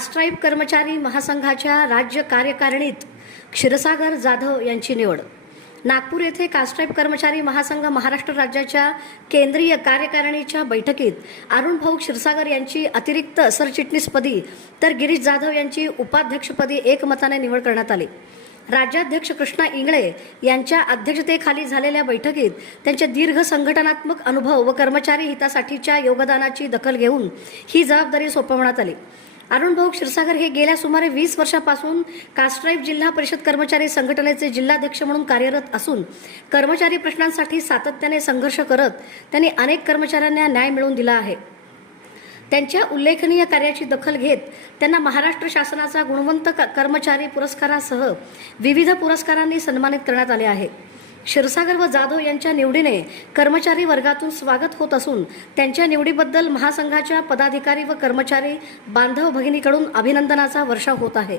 कास्ट्राईब कर्मचारी महासंघाच्या राज्य कार्यकारिणीत क्षीरसागर जाधव यांची निवड। नागपूर येथे कास्ट्राईब कर्मचारी महासंघ महाराष्ट्र राज्याच्या केंद्रीय कार्यकारिणीच्या बैठकीत अरुण भाऊ क्षीरसागर यांची अतिरिक्त सरचिटणीसपदी तर गिरीश जाधव यांची उपाध्यक्षपदी एकमताने निवड करण्यात आली। राज्याध्यक्ष कृष्णा इंगळे यांच्या अध्यक्षतेखाली झालेल्या बैठकीत त्यांचे दीर्घ संघटनात्मक अनुभव व कर्मचारी हितासाठीच्या योगदानाची दखल घेऊन ही जबाबदारी सोपवण्यात आली। अरुण भाऊ क्षीरसागर हे गेल्या सुमारे 20 वर्षांपासून कास्ट्राईब जिल्हा परिषद कर्मचारी संघटनेचे जिल्हाध्यक्ष म्हणून कार्यरत असून कर्मचारी प्रश्नांसाठी सातत्याने संघर्ष करत त्यांनी अनेक कर्मचाऱ्यांना न्याय मिळवून दिला आहे। त्यांच्या उल्लेखनीय कार्याची दखल घेत त्यांना महाराष्ट्र शासनाचा गुणवंत कर्मचारी पुरस्कारासह विविध पुरस्कारांनी सन्मानित करण्यात आले आहे। क्षीरसागर व जाधव यांच्या निवडीने कर्मचारी वर्गातून स्वागत होत असून त्यांच्या निवडीबद्दल महासंघाच्या पदाधिकारी व कर्मचारी बांधव भगिनीकडून अभिनंदनाचा वर्षाव होत आहे।